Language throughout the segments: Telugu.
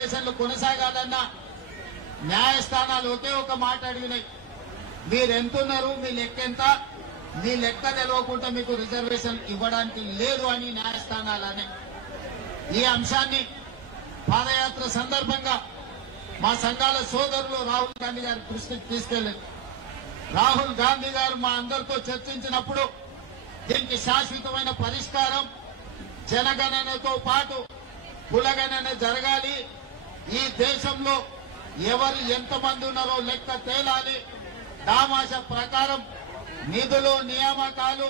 రిజర్వేషన్లు కొనసాగాలన్నా న్యాయస్థానాలు ఒకే ఒక మాట అడిగినాయి, మీరు ఎంతున్నారు, మీ లెక్క ఎంత, మీ లెక్క తెలవకుండా మీకు రిజర్వేషన్ ఇవ్వడానికి లేదు అని న్యాయస్థానాలనే. ఈ అంశాన్ని పాదయాత్ర సందర్భంగా మా సంఘాల సోదరులు రాహుల్ గాంధీ గారి దృష్టికి తీసుకెళ్లారు. రాహుల్ గాంధీ గారు మా అందరితో చర్చించినప్పుడు దీనికి శాశ్వతమైన పరిష్కారం జనగణనతో పాటు కులగణన జరగాలి, ఈ దేశంలో ఎవరు ఎంతమంది ఉన్నారో లెక్క తేలాలి, దామాష ప్రకారం నిధులు నియామకాలు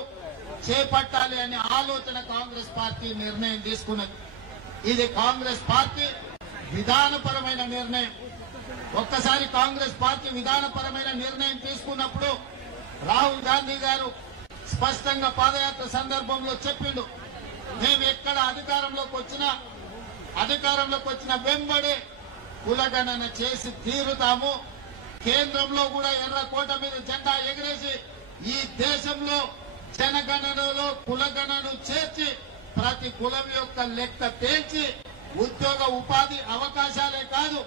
చేపట్టాలి అనే ఆలోచన కాంగ్రెస్ పార్టీ నిర్ణయం తీసుకున్నది. ఇది కాంగ్రెస్ పార్టీ విధానపరమైన నిర్ణయం. ఒక్కసారి కాంగ్రెస్ పార్టీ విధానపరమైన నిర్ణయం తీసుకున్నప్పుడు రాహుల్ గాంధీ గారు స్పష్టంగా పాదయాత్ర సందర్భంలో చెప్పిండు, మేము ఎక్కడ అధికారంలోకి వచ్చిన వెంబడే కులగణన చేసి తీరుతాము, కేంద్రంలో కూడా ఎర్రకోట మీద జెండా ఎగిరేసి ఈ దేశంలో జనగణనలో కులగణను చేర్చి ప్రతి కులం యొక్క లెక్క తేల్చి ఉద్యోగ ఉపాధి అవకాశాలే కాదు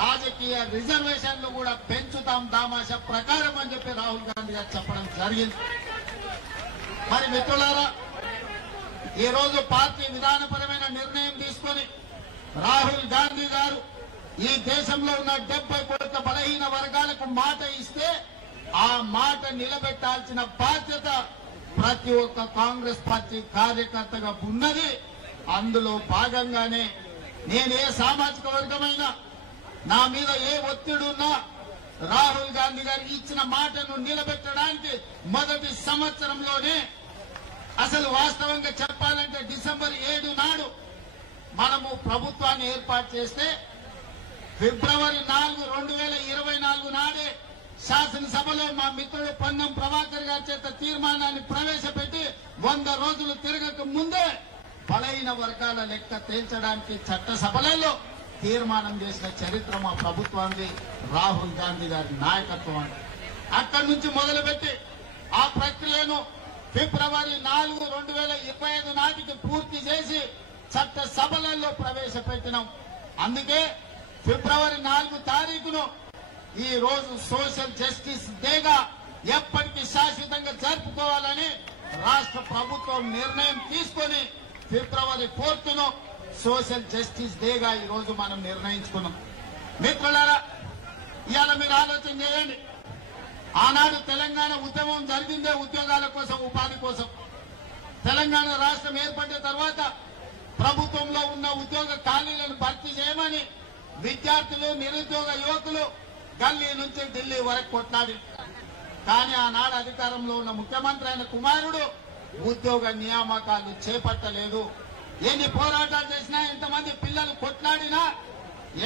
రాజకీయ రిజర్వేషన్లు కూడా పెంచుతాం దామాష ప్రకారం అని చెప్పి రాహుల్ గాంధీ గారు చెప్పడం జరిగింది. మరి మిత్రులారా, ఈ రోజు పార్టీ విధానపరమైన నిర్ణయం తీసుకొని రాహుల్ గాంధీ గారు ఈ దేశంలో ఉన్న 70 కోట్ల బలహీన వర్గాలకు మాట ఇస్తే ఆ మాట నిలబెట్టాల్సిన బాధ్యత ప్రతి ఒక్క కాంగ్రెస్ పార్టీ కార్యకర్తగా ఉన్నది. అందులో భాగంగానే నేను ఏ సామాజిక వర్గమైనా నా మీద ఏ ఒత్తిడి ఉన్నా రాహుల్ గాంధీ గారు ఇచ్చిన మాటను నిలబెట్టడానికి మొదటి సంవత్సరంలోనే, అసలు వాస్తవంగా చెప్పాలంటే డిసెంబర్ 7 నాడు మనము ప్రభుత్వాన్ని ఏర్పాటు చేస్తే ఫిబ్రవరి 4, 2024 నాడే శాసనసభలో మా మిత్రుడు పొన్నం ప్రభాకర్ గారి చేత తీర్మానాన్ని ప్రవేశపెట్టి 100 రోజులు తిరగక ముందే బలహీన వర్గాల లెక్క తేల్చడానికి చట్టసభలలో తీర్మానం చేసిన చరిత్ర మా ప్రభుత్వానికి రాహుల్ గాంధీ గారి నాయకత్వం. అక్కడి నుంచి మొదలుపెట్టి ఆ ప్రక్రియను ఫిబ్రవరి 4, 2025 నాటికి పూర్తి చేసి చట్టసభలలో ప్రవేశపెట్టినాం. అందుకే ఫిబ్రవరి 4 తారీఖును ఈ రోజు సోషల్ జస్టిస్ డేగా ఎప్పటికీ శాశ్వతంగా జరుపుకోవాలని రాష్ట్ర ప్రభుత్వం నిర్ణయం తీసుకుని ఫిబ్రవరి 4ను సోషల్ జస్టిస్ డేగా ఈ రోజు మనం నిర్ణయించుకున్నాం. మిత్రులారా, ఇవాళ మీరు ఆలోచన చేయండి, ఆనాడు తెలంగాణ ఉద్యమం జరిగిందే ఉద్యోగాల కోసం, ఉపాధి కోసం. తెలంగాణ రాష్ట్రం ఏర్పడిన తర్వాత ప్రభుత్వంలో ఉన్న ఉద్యోగ ఖాళీలను భర్తీ చేయమని విద్యార్థులు, నిరుద్యోగ యువకులు గల్లీ నుంచి ఢిల్లీ వరకు కొట్లాడి, కానీ ఆనాడు అధికారంలో ఉన్న ముఖ్యమంత్రి అయిన కుమారుడు ఉద్యోగ నియామకాలు చేపట్టలేదు. ఎన్ని పోరాటాలు చేసినా, ఎంతమంది పిల్లలు కొట్లాడినా,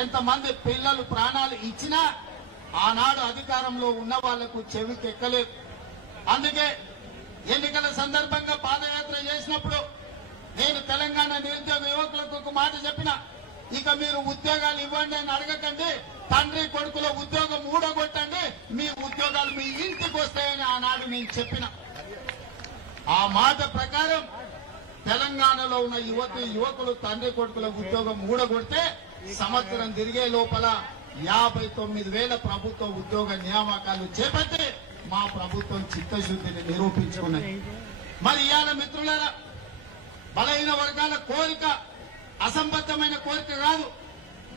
ఎంతమంది పిల్లలు ప్రాణాలు ఇచ్చినా ఆనాడు అధికారంలో ఉన్న వాళ్లకు చెవికెక్కలేదు. అందుకే ఎన్నికల సందర్భంగా పాదయాత్ర చేసినప్పుడు నేను తెలంగాణ నిరుద్యోగ యువకులకు ఒక మాట చెప్పిన, ఇక మీరు ఉద్యోగాలు ఇవ్వండి అని అడగకండి, తండ్రి కొడుకుల ఉద్యోగం ఊడగొట్టండి, మీ ఉద్యోగాలు మీ ఇంటికి వస్తాయని ఆనాడు నేను చెప్పిన. ఆ మాట ప్రకారం తెలంగాణలో ఉన్న యువకులు తండ్రి కొడుకుల ఉద్యోగం ఊడగొడితే సంవత్సరం తిరిగే లోపల 59,000 ప్రభుత్వ ఉద్యోగ నియామకాలు చేపట్టి మా ప్రభుత్వం చిత్తశుద్ధిని నిరూపించుకున్నది. మరి ఇవాళ మిత్రులారా, బలహీన వర్గాల కోరిక అసంబద్ధమైన కోరిక కాదు,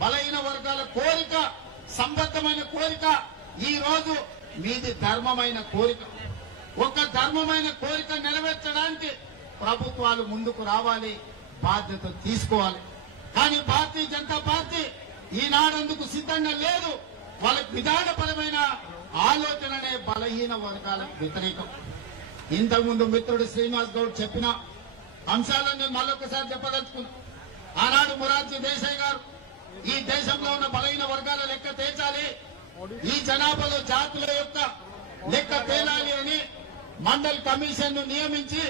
బలహీన వర్గాల కోరిక సంబద్ధమైన కోరిక. ఈ రోజు మీది ధర్మమైన కోరిక. ఒక ధర్మమైన కోరిక నెరవేర్చడానికి ప్రభుత్వాలు ముందుకు రావాలి, బాధ్యత తీసుకోవాలి. కానీ భారతీయ జనతా పార్టీ ఈనాడందుకు సిద్ధంగా లేదు. వాళ్ళకి విధానపరమైన ఆలోచననే బలహీన వర్గాలకు వ్యతిరేకం. ఇంతకుముందు మిత్రుడు శ్రీనివాస్ గౌడ్ చెప్పిన అంశాలన్నీ మళ్ళొకసారి చెప్పదలుచుకున్నా. ఆనాడు మొరార్జీ దేశాయ్ గారు ఈ దేశంలో ఉన్న బలహీన వర్గాల లెక్క తేల్చాలి, ఈ జనాభాలో జాతుల యొక్క లెక్క తేలాలి అని మండల్ కమిషన్ ను నియమించి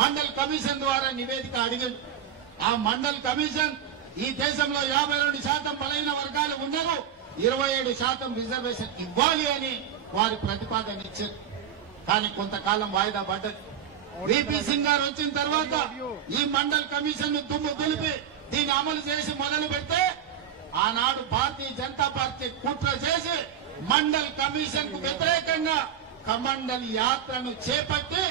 మండల్ కమిషన్ ద్వారా నివేదిక అడిగింది. ఆ మండల్ కమిషన్ ఈ దేశంలో 52% బలహీన వర్గాలు ఉన్నారు, 27% రిజర్వేషన్ ఇవ్వాలి అని వారి ప్రతిపాదన ఇచ్చారు. కానీ కొంతకాలం వాయిదా పడ్డది. వీపీ సింగ్ గారు వచ్చిన తర్వాత ఈ మండల్ కమిషన్ ను దుమ్ము దులిపి దీన్ని అమలు చేసి మొదలు పెడితే ఆనాడు భారతీయ జనతా పార్టీ కుట్ర చేసి మండల్ కమిషన్ కు వ్యతిరేకంగా కమండల్ యాత్రను చేపట్టి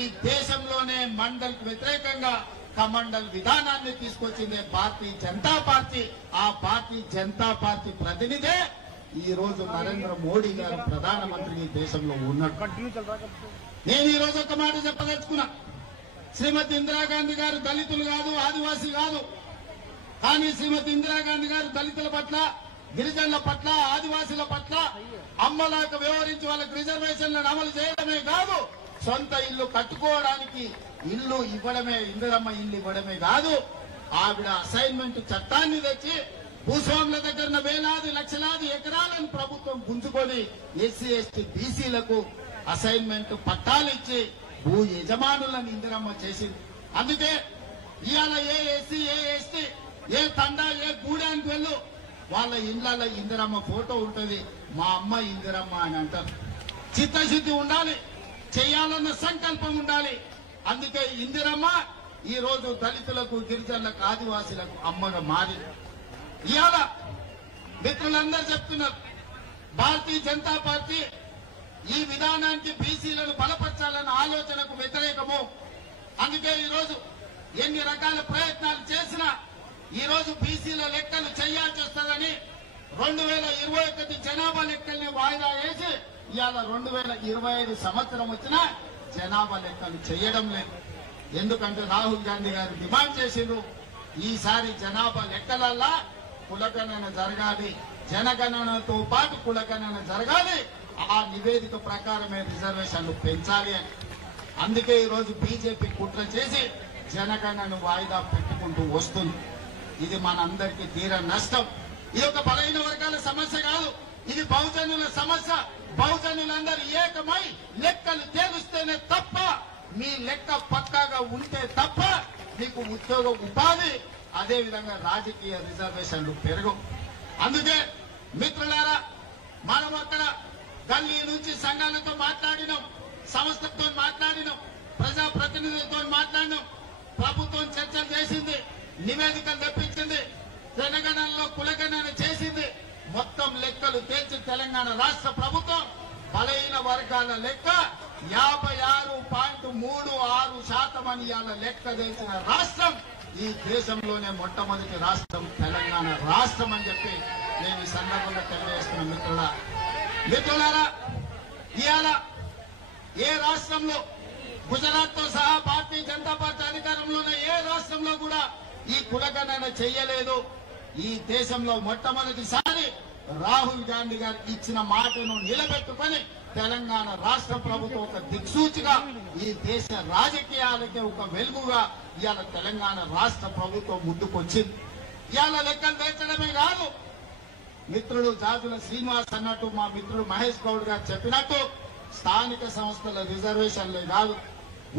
ఈ దేశంలోనే మండల్ కు వ్యతిరేకంగా కమండల్ విధానాన్ని తీసుకొచ్చింది భారతీయ జనతా పార్టీ. ఆ భారతీయ జనతా పార్టీ ప్రతినిధే ఈ రోజు నరేంద్ర మోడీ గారు ప్రధానమంత్రి ఈ దేశంలో ఉన్నాడు. నేను ఈ రోజు ఒక మాట చెప్పదలుచుకున్నా. శ్రీమతి ఇందిరాగాంధీ గారు దళితులు కాదు, ఆదివాసీ కాదు. కానీ శ్రీమతి ఇందిరాగాంధీ గారు దళితుల పట్ల, గిరిజనుల పట్ల, ఆదివాసీల పట్ల అమ్మలాగా వ్యవహరించి వాళ్ళకి రిజర్వేషన్లను అమలు చేయడమే కాదు, సొంత ఇల్లు కట్టుకోవడానికి ఇల్లు ఇవ్వడమే, ఇందిరమ్మ ఇల్లు ఇవ్వడమే కాదు, ఆవిడ అసైన్మెంట్ చట్టాన్ని తెచ్చి భూస్వాముల దగ్గర వేలాది లక్షలాది ఎకరాలను ప్రభుత్వం గుంజుకొని ఎస్సీ ఎస్టీ బీసీలకు అసైన్మెంట్ పట్టాలు ఇచ్చి భూ యజమానులను ఇందిరమ్మ చేసింది. అందుకే ఇవాళ ఏ ఎస్సీ, ఏ ఎస్టీ, ఏ తండా, ఏ గూడానికి వెళ్ళు వాళ్ళ ఇళ్లలో ఇందిరమ్మ ఫోటో ఉంటుంది. మా అమ్మ ఇందిరమ్మ అని అంటారు. చిత్తశుద్ధి ఉండాలి, చేయాలన్న సంకల్పం ఉండాలి. అందుకే ఇందిరమ్మ ఈ రోజు దళితులకు, గిరిజనులకు, ఆదివాసీలకు అమ్మగా మారి ఇవాళ మిత్రులందరూ చెప్తున్నారు భారతీయ జనతా పార్టీ ఈ విధానానికి బీసీలను బలపరచాలన్న ఆలోచనకు వ్యతిరేకము. అందుకే ఈరోజు ఎన్ని రకాల ప్రయత్నాలు చేసినా ఈరోజు బీసీల లెక్కలు చేయాల్సి వస్తుందని 2021 జనాభా లెక్కల్ని వాయిదా వేసి ఇవాళ 2025 సంవత్సరం వచ్చినా జనాభా లెక్కలు చేయడం లేదు. ఎందుకంటే రాహుల్ గాంధీ గారు డిమాండ్ చేసిండ్రు, ఈసారి జనాభా లెక్కలల్లా కులగణన జరగాలి, జనగణనతో పాటు కులగణన జరగాలి, ఆ నివేదిక ప్రకారమే రిజర్వేషన్లు పెంచాలి అని. అందుకే ఈరోజు బీజేపీ కుట్ర చేసి జనగణనను వాయిదా పెట్టుకుంటూ వస్తుంది. ఇది మనందరికీ తీర నష్టం. ఇది ఒక బలహీన వర్గాల సమస్య కాదు, ఇది బహుజనుల సమస్య. బహుజనులందరూ ఏకమై లెక్కలు తేలుస్తేనే తప్ప, మీ లెక్క పక్కాగా ఉంటే తప్ప మీకు ఉద్యోగ ఉపాధి, అదే విధంగా రాజకీయ రిజర్వేషన్లు పెరగవు. అందుకే మిత్రులారా, మనం అక్కడ గల్లీ నుంచి సంఘాలతో మాట్లాడినాం, సంస్థలతో మాట్లాడినాం, ప్రజాప్రతినిధులతో మాట్లాడినాం. ప్రభుత్వం చర్చలు చేసింది, నివేదికలు తెప్పించింది, జనగణనలో కులగణన చేసింది. మొత్తం లెక్కలు తేల్చి తెలంగాణ రాష్ట్ర ప్రభుత్వం బలహీన వర్గాల లెక్క 56.36% అని ఇవాళ లెక్క తెలిసిన రాష్ట్రం ఈ దేశంలోనే మొట్టమొదటి రాష్ట్రం తెలంగాణ రాష్ట్రం అని చెప్పి నేను ఈ సందర్భంగా తెలియజేస్తున్న మిత్రులారా, ఇవాళ ఏ రాష్ట్రంలో, గుజరాత్ తో సహా భారతీయ జనతా పార్టీ అధికారంలో ఉన్న ఏ రాష్ట్రంలో కూడా ఈ కులగణన చెయ్యలేదు. ఈ దేశంలో మొట్టమొదటిసారి రాహుల్ గాంధీ గారు ఇచ్చిన మాటను నిలబెట్టుకొని తెలంగాణ రాష్ట్ర ప్రభుత్వం ఒక దిక్సూచిగా ఈ దేశ రాజకీయాలకే ఒక వెలుగుగా ఇవాళ తెలంగాణ రాష్ట్ర ప్రభుత్వం ముందుకొచ్చింది. ఇవాళ లెక్కలు తెచ్చడమే కాదు, మిత్రుడు జాజుల శ్రీనివాస్ అన్నట్టు, మా మిత్రుడు మహేష్ గౌడ్ గారు చెప్పినట్టు స్థానిక సంస్థల రిజర్వేషన్లే కాదు,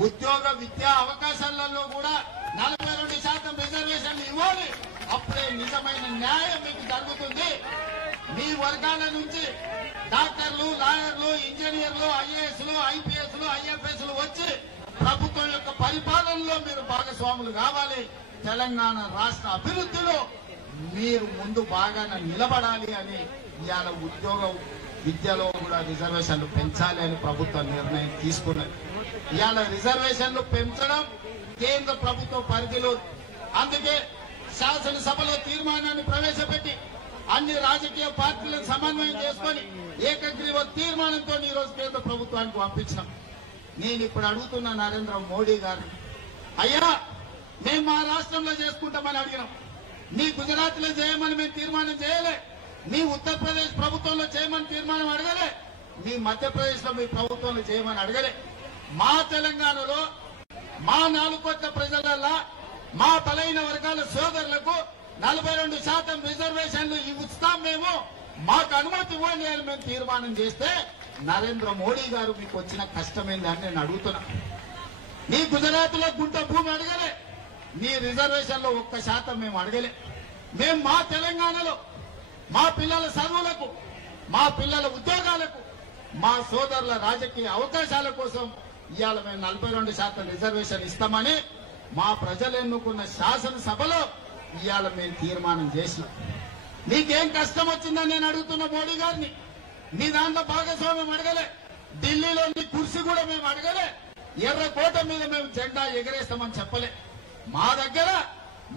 ఉద్యోగ విద్యా అవకాశాలలో కూడా 42% రిజర్వేషన్లు ఇవ్వాలి. అప్పుడే నిజమైన న్యాయం మీకు జరుగుతుంది. మీ వర్గాల నుంచి డాక్టర్లు, లాయర్లు, ఇంజనీర్లు, ఐఏఎస్లు, ఐపీఎస్లు, ఐఎఫ్ఎస్లు వచ్చి ప్రభుత్వం యొక్క పరిపాలనలో మీరు భాగస్వాములు కావాలి. తెలంగాణ రాష్ట్ర అభివృద్ధిలో మీరు ముందు బాగానే నిలబడాలి అని ఇవాళ ఉద్యోగ విద్యలో కూడా రిజర్వేషన్లు పెంచాలి అని ప్రభుత్వం నిర్ణయం తీసుకున్నది. ఇవాళ రిజర్వేషన్లు పెంచడం కేంద్ర ప్రభుత్వ పరిధిలో. అందుకే శాసనసభలో తీర్మానాన్ని ప్రవేశపెట్టి అన్ని రాజకీయ పార్టీలను సమన్వయం చేసుకుని ఏకగ్రీవ తీర్మానంతో ఈ రోజు కేంద్ర ప్రభుత్వానికి పంపించినాం. నేను ఇప్పుడు అడుగుతున్న నరేంద్ర మోడీ గారిని, అయ్యా మేము మా రాష్ట్రంలో చేసుకుంటామని అడిగినాం, మీ గుజరాత్ లో చేయమని మేము తీర్మానం చేయలే, మీ ఉత్తరప్రదేశ్ ప్రభుత్వంలో చేయమని తీర్మానం అడగలే, మీ మధ్యప్రదేశ్ లో మీ ప్రభుత్వంలో చేయమని అడగలే. మా తెలంగాణలో మా 4 కోట్ల ప్రజలల్లా మా బలైన వర్గాల సోదరులకు 42% రిజర్వేషన్లు ఇస్తాం, మేము మాకు అనుమతి ఇవ్వండి అని మేము తీర్మానం చేస్తే నరేంద్ర మోడీ గారు మీకు వచ్చిన కష్టమైంది అని నేను అడుగుతున్నా. మీ గుజరాత్ లో గుంట భూమి అడగలే, మీ రిజర్వేషన్లో 1% మేము అడగలే. మేము మా తెలంగాణలో మా పిల్లల చదువులకు, మా పిల్లల ఉద్యోగాలకు, మా సోదరుల రాజకీయ అవకాశాల కోసం ఇవాళ మేము 42% రిజర్వేషన్ ఇస్తామని మా ప్రజలు ఎన్నుకున్న శాసనసభలో ఇవాళ మేము తీర్మానం చేసినాం. నీకేం కష్టం వచ్చిందని నేను అడుగుతున్న మోడీ గారిని. నీ దాంట్లో భాగస్వామ్యం అడగలే, ఢిల్లీలో నీ కుర్చీ కూడా మేము అడగలే, ఎర్రకోట మీద మేము జెండా ఎగరేస్తామని చెప్పలే. మా దగ్గర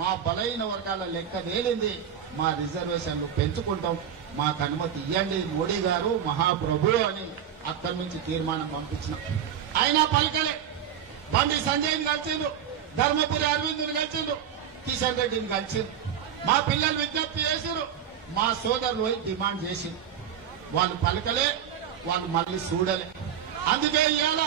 మా బలైన వర్గాల లెక్క తేలింది, మా రిజర్వేషన్లు పెంచుకుంటాం, మాకు అనుమతి ఇవ్వండి మోడీ గారు మహాప్రభువు అని అక్కడి నుంచి తీర్మానం పంపించినాం. అయినా పలకలే. బండి సంజయ్ని కలిసిండ్రు, ధర్మపురి అరవింద్ని కలిసిండ్రు, కిషన్ రెడ్డిని కలిసిండ్రు. మా పిల్లలు విజ్ఞప్తి చేసిండ్రు, మా సోదరులు డిమాండ్ చేసిండ్రు. వాళ్ళు పలకలే, వాళ్ళు మళ్ళీ చూడలే. అందుకే ఇవాళ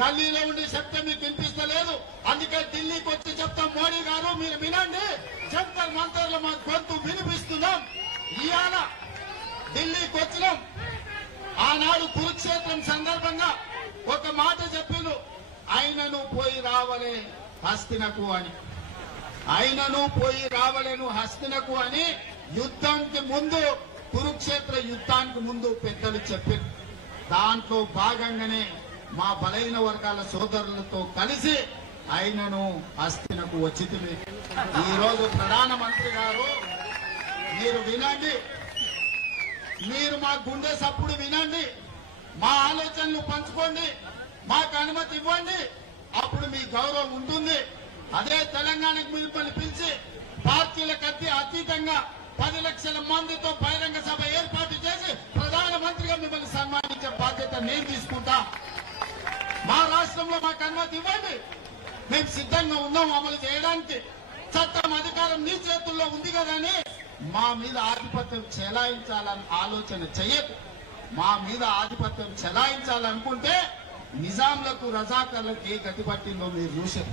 గల్లీలో ఉండి చెప్తే మీకు వినిపిస్తలేదు. అందుకే ఢిల్లీకి వచ్చి చెప్తాం, మోడీ గారు మీరు వినండి, జంతర్ మంతర్లు మా గొంతు వినిపిస్తున్నాం. ఇవాళ ఢిల్లీకి వచ్చినాం. ఆనాడు కురుక్షేత్రం సందర్భంగా ఒక మాట చెప్పిండు, ఆయనను పోయి రావలే హస్తినకు అని. ఆయనను పోయి రావలేను హస్తినకు అని యుద్ధానికి ముందు, కురుక్షేత్ర యుద్ధానికి ముందు పెద్దలు చెప్పారు. దాంట్లో భాగంగానే మా బలైన వర్గాల సోదరులతో కలిసి ఆయనను హస్తినకు వచ్చింది. ఈ రోజు ప్రధానమంత్రి గారు మీరు వినండి, మీరు మా గుండె సప్పుడు వినండి, మా ఆలోచనలు పంచుకోండి, మాకు అనుమతి ఇవ్వండి, అప్పుడు మీ గౌరవం ఉంటుంది. అదే తెలంగాణకు మిమ్మల్ని పిలిచి పార్టీలకు అతీతంగా 10 లక్షల మందితో బహిరంగ సభ ఏర్పాటు చేసి ప్రధానమంత్రిగా మిమ్మల్ని సన్మానించే బాధ్యత నేను తీసుకుంటా. మా రాష్ట్రంలో మాకు అనుమతి ఇవ్వండి, మేము సిద్ధంగా ఉన్నాం అమలు చేయడానికి. చట్టం అధికారం నీ చేతుల్లో ఉంది కదని మా మీద ఆధిపత్యం చెలాయించాలని ఆలోచన చేయకు. మా మీద ఆధిపత్యం చెలాయించాలనుకుంటే నిజాంలకు రజాకర్లకు ఏ గతి పట్టిందో మీరు చూసారు.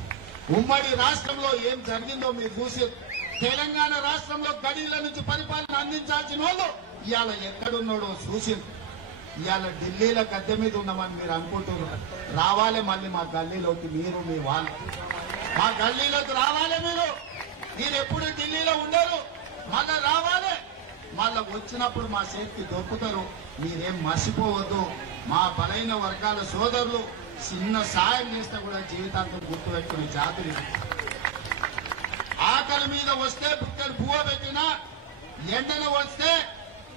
ఉమ్మడి రాష్ట్రంలో ఏం జరిగిందో మీరు చూసారు. తెలంగాణ రాష్ట్రంలో గడిల నుంచి పరిపాలన అందించాల్సిన వాళ్ళు ఇవాళ ఎక్కడున్నాడో చూసారు. ఇవాళ ఢిల్లీలో గద్దె మీద ఉన్నామని మీరు అనుకుంటున్నారు. రావాలి మళ్ళీ మా గల్లీలోకి, మీరు మీ వాళ్ళు మా గల్లీలోకి రావాలి. మీరు ఎప్పుడు ఢిల్లీలో ఉండరు, మళ్ళా రావాలి. మళ్ళా వచ్చినప్పుడు మా చేతికి దొరుకుతారు. మీరేం మర్చిపోవద్దు. మా బలైన వర్గాల సోదరులు చిన్న సాయం చేస్తే కూడా జీవితాంతం గుర్తుపెట్టుకునే జాతులు. ఆకలి మీద వస్తే బుక్కడు పువ్వ పెట్టినా, ఎండను వస్తే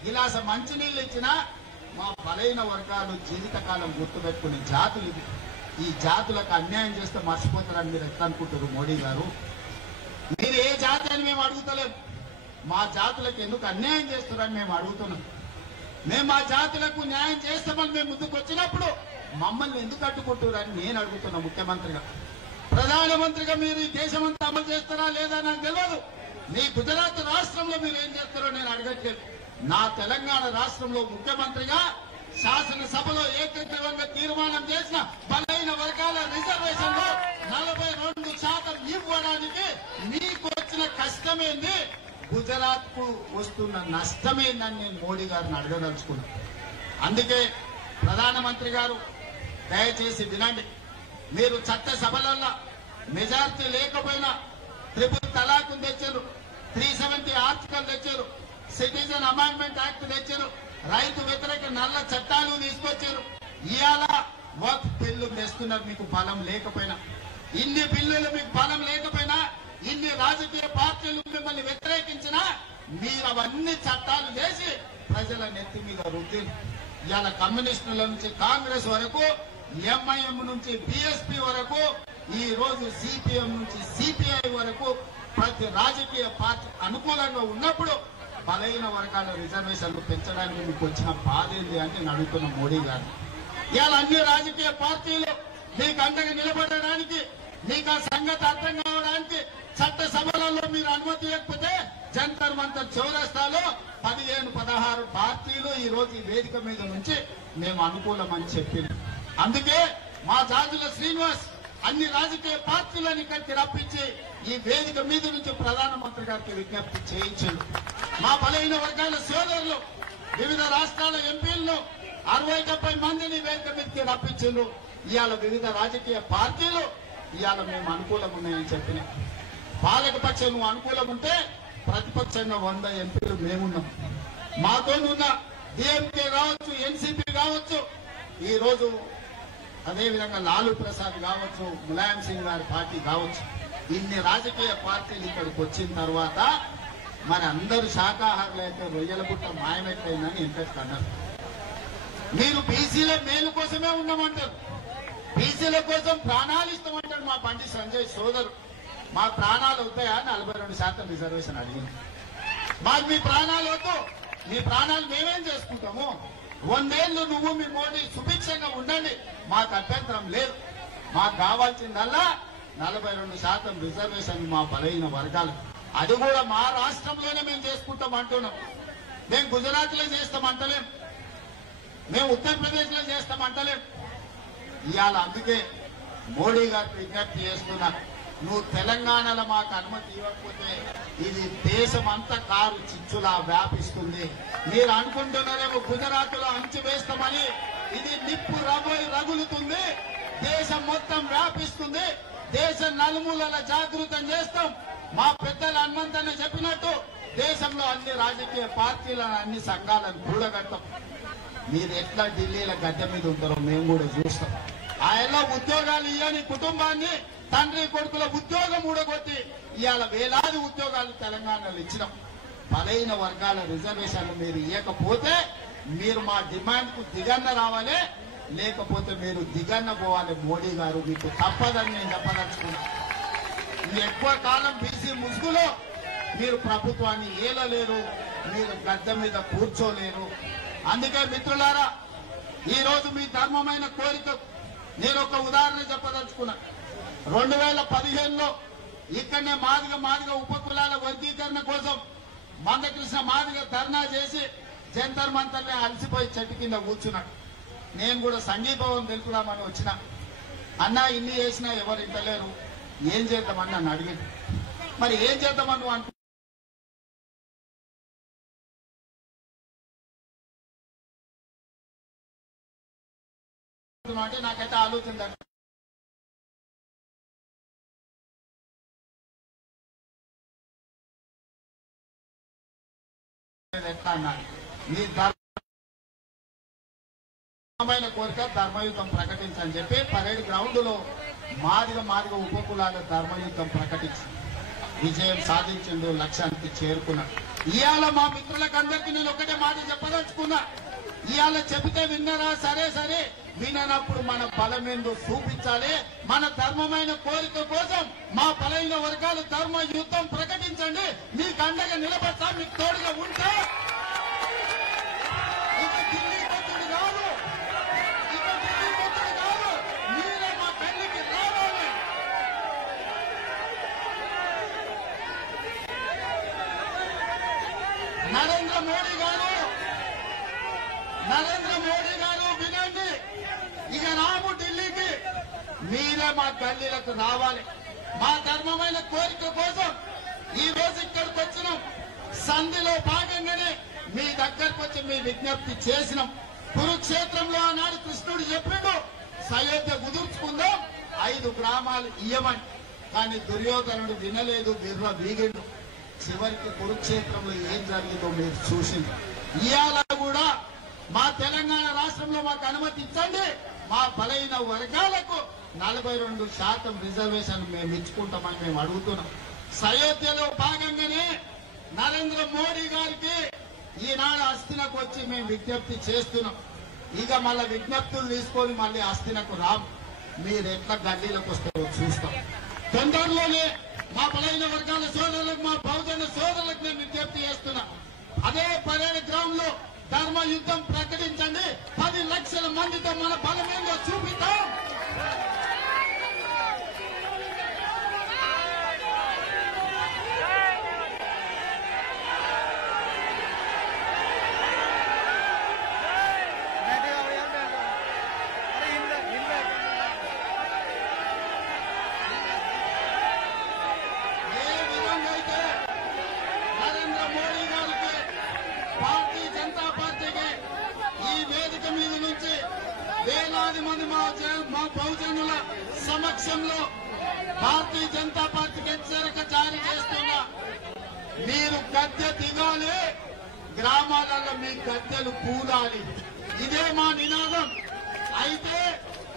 గిలాస మంచినీళ్ళు ఇచ్చినా మా బలైన వర్గాలు జీవితకాలం గుర్తుపెట్టుకునే జాతులు ఇది. ఈ జాతులకు అన్యాయం చేస్తే మర్చిపోతారని మీరు ఎట్లా అనుకుంటారు మోడీ గారు? మీరు ఏ జాతి అని మేము అడుగుతలేము, మా జాతులకు ఎందుకు అన్యాయం చేస్తారని మేము అడుగుతున్నాం. మేము మా జాతులకు న్యాయం చేస్తామని మేము ముందుకు వచ్చినప్పుడు మమ్మల్ని ఎందుకు అడ్డుకుంటారని నేను అడుగుతున్నా. ముఖ్యమంత్రిగా, ప్రధానమంత్రిగా మీరు ఈ దేశమంతా అమలు చేస్తారా లేదా నాకు తెలియదు. మీ గుజరాత్ రాష్ట్రంలో మీరు ఏం చేస్తారో నేను అడగట్లేదు. నా తెలంగాణ రాష్ట్రంలో ముఖ్యమంత్రిగా శాసనసభలో ఏకగ్రీవంగా తీర్మానం చేసిన బలైన వర్గాల రిజర్వేషన్ లో 42% ఇవ్వడానికి మీకు వచ్చిన కష్టమేంది, గుజరాత్ కు వస్తున్న నష్టమేందని నేను మోడీ గారిని అడగదలుచుకున్నాను. అందుకే ప్రధానమంత్రి గారు దయచేసి వినండి. మీరు చట్టసభలలో మెజార్టీ లేకపోయినా ట్రిపుల్ తలాక్ తెచ్చారు, 370 ఆర్టికల్ తెచ్చారు, సిటిజన్ అమెండ్మెంట్ యాక్ట్ తెచ్చారు, రైతు వ్యతిరేక నల్ల చట్టాలు తీసుకొచ్చారు. ఇవాళ వక్ఫ్ బిల్లు తెస్తున్నారు. మీకు బలం లేకపోయినా, ఇన్ని బిల్లులు మీకు బలం లేకపోయినా, ఇన్ని రాజకీయ పార్టీలు మిమ్మల్ని వ్యతిరేకించినా మీరు అవన్నీ చట్టాలు చేసి ప్రజల నెత్తి మీద రుద్ది ఇవాళ కమ్యూనిస్టుల నుంచి కాంగ్రెస్ వరకు, ఎంఐఎం నుంచి బీఎస్పీ వరకు, ఈ రోజు సిపిఎం నుంచి సిపిఐ వరకు ప్రతి రాజకీయ పార్టీ అనుకూలంగా ఉన్నప్పుడు బలైన వర్గాల రిజర్వేషన్లు పెంచడానికి మీకు వచ్చిన బాధ ఏంటి అంటే నేను అడుగుతున్న మోడీ గారు. ఇవాళ అన్ని రాజకీయ పార్టీలు మీకు అండగా నిలబడడానికి, మీకు ఆ సంగతి అర్థం కావడానికి చట్టసభలలో మీరు అనుమతి ఇవ్వకపోతే జంతర్ మంతర్ చౌరస్తాలో 15-16 పార్టీలు ఈ రోజు ఈ వేదిక మీద నుంచి మేము అనుకూలమని చెప్పింది. అందుకే మా జాజుల శ్రీనివాస్ అన్ని రాజకీయ పార్టీలను ఇక్కడికి రప్పించి ఈ వేదిక మీద నుంచి ప్రధానమంత్రి గారికి విజ్ఞప్తి చేయించారు. మా బలైన వర్గాల సోదరులు వివిధ రాష్ట్రాల ఎంపీలను 60-70 మందిని వేదిక మీదకి రప్పించారు. ఇవాళ వివిధ రాజకీయ పార్టీలు ఇవాళ మేము అనుకూలం ఉన్నాయని చెప్పిన పాలకపక్షం నువ్వు అనుకూలం ఉంటే ప్రతిపక్షంగా 100 ఎంపీలు మేమున్నాం. మాతో ఉన్న డిఎంకే కావచ్చు, ఎన్సీపీ కావచ్చు, ఈ రోజు అదేవిధంగా లాలూ ప్రసాద్ కావచ్చు, ములాయం సింగ్ గారి పార్టీ కావచ్చు, ఇన్ని రాజకీయ పార్టీలు ఇక్కడికి వచ్చిన తర్వాత మరి అందరూ శాకాహారులు అయితే రొయ్యల పుట్ట మాయమెట్టయిందని ఇంట్రెస్ట్ అన్నారు. మీరు బీసీల మేలు కోసమే ఉన్నామంటారు, బీసీల కోసం ప్రాణాలు ఇస్తామంటాడు మా బండి సంజయ్ సోదరు. మా ప్రాణాలు అవుతాయా? 42% రిజర్వేషన్ అడిగింది. మాకు మీ ప్రాణాలు వద్దు, మీ ప్రాణాలు మేమేం చేసుకుంటాము? 100 ఏళ్లు నువ్వు మీ మోడీ సుభిక్షంగా ఉండండి, మాకు అభ్యంతరం లేదు. మాకు కావాల్సిందల్లా 42% రిజర్వేషన్ మా బలైన వర్గాలు. అది కూడా మా రాష్ట్రంలోనే మేము చేసుకుంటాం అంటున్నాం. మేము గుజరాత్ లో చేస్తామంటలేం, మేము ఉత్తరప్రదేశ్ లో చేస్తామంటలేం. ఇవాళ అందుకే మోడీ గారికి విజ్ఞప్తి చేస్తున్నా, నువ్వు తెలంగాణలో మాకు అనుమతి ఇవ్వకపోతే ఇది దేశం అంతా కారు చిచ్చులా వ్యాపిస్తుంది. మీరు అనుకుంటున్నారేమో గుజరాత్ లో అంచు వేస్తామని, ఇది నిప్పు రగులుతుంది, దేశం మొత్తం వ్యాపిస్తుంది, దేశం నలుమూలల జాగృతం చేస్తాం. మా పెద్దలు హనుమంతన్న చెప్పినట్టు దేశంలో అన్ని రాజకీయ పార్టీలను అన్ని సంఘాలను కూడగట్టం. మీరు ఎట్లా ఢిల్లీలో గద్దె మీద ఉంటారో మేము కూడా చూస్తాం. ఆయనలో ఉద్యోగాలు ఇవ్వని కుటుంబాన్ని తండ్రి కొడుకుల ఉద్యోగం ఊడగొట్టి ఇవాళ వేలాది ఉద్యోగాలు తెలంగాణలో ఇచ్చినాం. బలైన వర్గాల రిజర్వేషన్లు మీరు ఇవ్వకపోతే మీరు మా డిమాండ్ కు దిగన్న రావాలి, లేకపోతే మీరు దిగన్న పోవాలి. మోడీ గారు మీకు తప్పదని నేను చెప్పదలుచుకున్నా. మీరు ఎక్కువ కాలం బీసీ ముసుగులో మీరు ప్రభుత్వాన్ని ఏలలేరు, మీరు గద్దె మీద కూర్చోలేరు. అందుకే మిత్రులారా, ఈ రోజు మీ ధర్మమైన కోరిక నేను ఒక ఉదాహరణ చెప్పదలుచుకున్నా. 2015లో ఇక్కడనే మాదిగ ఉపకులాల వర్గీకరణ కోసం మందకృష్ణ మాదిగ ధర్నా చేసి జంతర్ మంతర్నే అలసిపోయి చెట్టు కింద కూర్చున్నాడు. నేను కూడా సంఘీభావం తెలుపుదామని వచ్చిన. అన్నా ఇన్ని చేసినా ఎవరు ఇంటలేరు, ఏం చేద్దామని నన్ను అడిగింది. మరి ఏం చేద్దామని అంటే నాకైతే ఆలోచన ఎట్లా అన్నాను, మీ ధర్మమైన కోరిక ధర్మయుద్ధం ప్రకటించని చెప్పి పరేడ్ గ్రౌండ్ లో మాదిగ ఉపకులాల ధర్మయుద్ధం ప్రకటించి విజయం సాధించిండు, లక్ష్యానికి చేరుకున్నాడు. ఇవాళ మా మిత్రులకు అందరికీ నేను ఒకటే మాట చెప్పదలుచుకున్నా. ఇవాళ చెబితే విన్నరా? సరే విననప్పుడు మన బలమేందో చూపించాలి. మన ధర్మమైన కోరిక కోసం మా బలైన వర్గాలు ధర్మ యుద్ధం ప్రకటించండి. మీకు అండగా నిలబడతా, మీకు తోడుగా ఉంటా. ఇక ఢిల్లీ కొట్టుడు కాదు, మీరే మా పెళ్లికి రావాలి. నరేంద్ర మోడీ గారు వినండి, ఇక రాము ఢిల్లీకి, మీరే మా గల్లీలకు రావాలి. మా ధర్మమైన కోరిక కోసం ఈ రోజు ఇక్కడికి వచ్చినాం. సంధిలో భాగంగానే మీ దగ్గరకు వచ్చి మీ విజ్ఞప్తి చేసినాం. కురుక్షేత్రంలో ఆనాడు కృష్ణుడు చెప్పిండు, సయోధ్య కుదుర్చుకుందాం, 5 గ్రామాలు ఇయ్యమని. కానీ దుర్యోధనుడు వినలేదు, విర్ర వీగిండు. చివరికి కురుక్షేత్రంలో ఏం జరిగిందో మీరు చూసింది. ఇవాళ కూడా మా తెలంగాణ రాష్ట్రంలో మాకు అనుమతి ఇచ్చండి, మా బలైన వర్గాలకు 42% రిజర్వేషన్ మేము ఇచ్చుకుంటామని మేము అడుగుతున్నాం. సయోధ్యలో భాగంగానే నరేంద్ర మోడీ గారికి ఈనాడు అస్థినకు వచ్చి మేము విజ్ఞప్తి చేస్తున్నాం. ఇక మళ్ళీ విజ్ఞప్తులు తీసుకొని మళ్ళీ అస్థినకు రాము. మీరు ఎట్లా గల్లీలకు వస్తారో చూస్తాం. తొందరలోనే మా బలైన వర్గాల సోదరులకు, మా బహుజన సోదరులకు నేను విజ్ఞప్తి చేస్తున్నా. అదే పరేడ్ గ్రౌండ్ లో ధర్మ యుద్ధం ప్రకటించండి. 10 లక్షల మందితో మన బలమేందో చూపిద్దాం. వేలాది మంది మా బహుజనుల సమక్షంలో భారతీయ జనతా పార్టీకి హెచ్చరిక జారీ చేస్తున్నా. మీరు గద్దె దిగాలి, గ్రామాలలో మీ గద్దెలు కూలాలి. ఇదే మా నినాదం. అయితే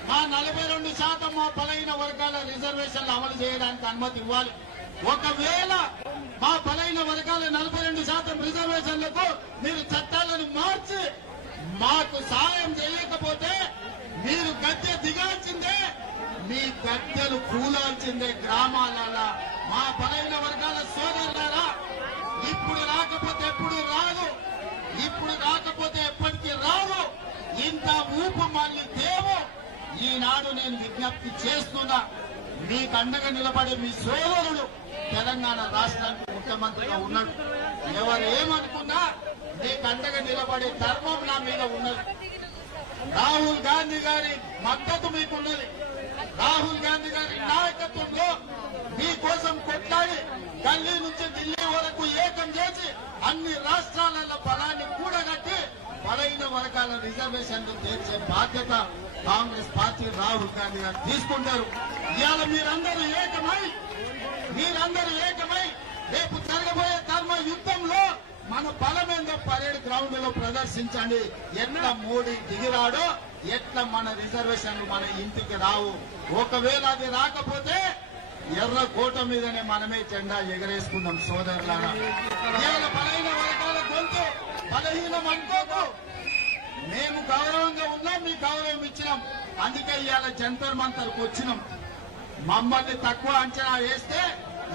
మా 42% మా బలైన వర్గాల రిజర్వేషన్లు అమలు చేయడానికి అనుమతి ఇవ్వాలి. ఒకవేళ మా బలైన వర్గాల 42% రిజర్వేషన్లకు మీరు చట్టాలను మార్చి మాకు సాయం చేయకపోతే మీరు గద్దె దిగాల్సిందే, మీ గద్దెలు కూలాల్సిందే గ్రామాలలో. మా బలైన వర్గాల సోదరులారా, ఇప్పుడు రాకపోతే ఎప్పుడు రాదు, ఇప్పుడు రాకపోతే ఎప్పటికీ రాదు. ఇంత ఊపు మళ్ళీ దేవు. ఈనాడు నేను విజ్ఞప్తి చేస్తున్నా, మీకు అండగా నిలబడే మీ సోదరుడు తెలంగాణ రాష్ట్రానికి ముఖ్యమంత్రిగా ఉన్నాడు. ఎవరు ఏమనుకున్నా మీకు అండగా నిలబడే ధర్మం నా మీద ఉన్నది. రాహుల్ గాంధీ గారి మద్దతు మీకున్నది. రాహుల్ గాంధీ గారి నాయకత్వంలో మీకోసం కొట్లాడి ఢిల్లీ నుంచి ఢిల్లీ వరకు ఏకం చేసి అన్ని రాష్ట్రాలలో బలాన్ని కూడగట్టి బలైన వర్గాల రిజర్వేషన్లు తీర్చే బాధ్యత కాంగ్రెస్ పార్టీ రాహుల్ గాంధీ గారు తీసుకుంటారు. ఇవాళ మీరందరూ ఏకమై రేపు జరగబోయే ధర్మ యుద్ధంలో మన బలమేందో పరేడ్ గ్రౌండ్ లో ప్రదర్శించండి. ఎట్లా మోడీ దిగిరాడో ఎట్లా మన రిజర్వేషన్లు మన ఇంటికి రావు. ఒకవేళ అది రాకపోతే ఎర్ర కోట మీదనే మనమే జెండా ఎగరేసుకుందాం సోదరులారా. ఇవాళ బలహీన వర్గాల గొంతు బలహీనం అనుకోకు. మేము గౌరవంగా ఉన్నాం, మీ గౌరవం ఇచ్చినాం. అందుకే ఇవాళ జంతర్ మంతర్కు వచ్చినాం. మమ్మల్ని తక్కువ అంచనా వేస్తే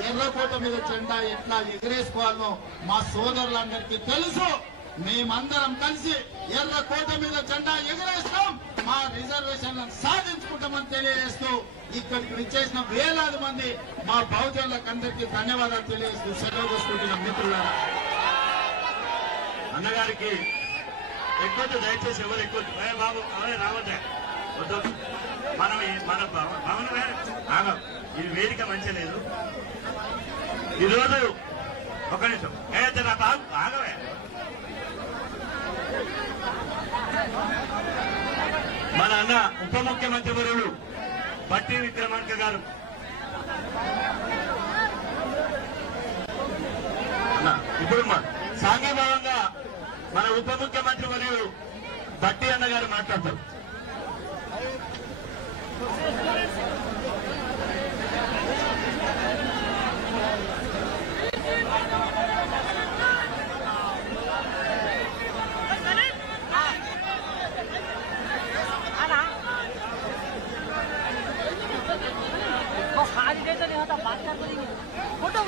ఎర్రకోట మీద జెండా ఎట్లా ఎగరేసుకోవాలో మా సోదరులందరికీ తెలుసు. మేమందరం కలిసి ఎర్రకోట మీద జెండా ఎగరేస్తాం, మా రిజర్వేషన్లను సాధించుకుంటామని తెలియజేస్తూ ఇక్కడికి విచ్చేసిన వేలాది మంది మా బహుజనులకు అందరికీ ధన్యవాదాలు తెలియజేస్తూ సెలవు తీసుకుంటున్నాం. మిత్రులారా, అన్నగారికి ఎక్కువ దయచేసి ఎవరు ఎక్కువ బాబు అవే రావద్దా వద్దు. మనం మన భవనమే ఆగం. ఇది వేదిక మంచిగా లేదు. ఈరోజు ఒక నిమిషం ఆగవే. మన అన్న ఉప ముఖ్యమంత్రి వర్యులు బట్టి విక్రమార్క గారు అన్న ఇప్పుడు సాంఘీభావంగా మన ఉప ముఖ్యమంత్రి వర్యులు బట్టి అన్న గారు మాట్లాడతారు. खाली नहीं तो नहीं होता, बात कर रही है फोटो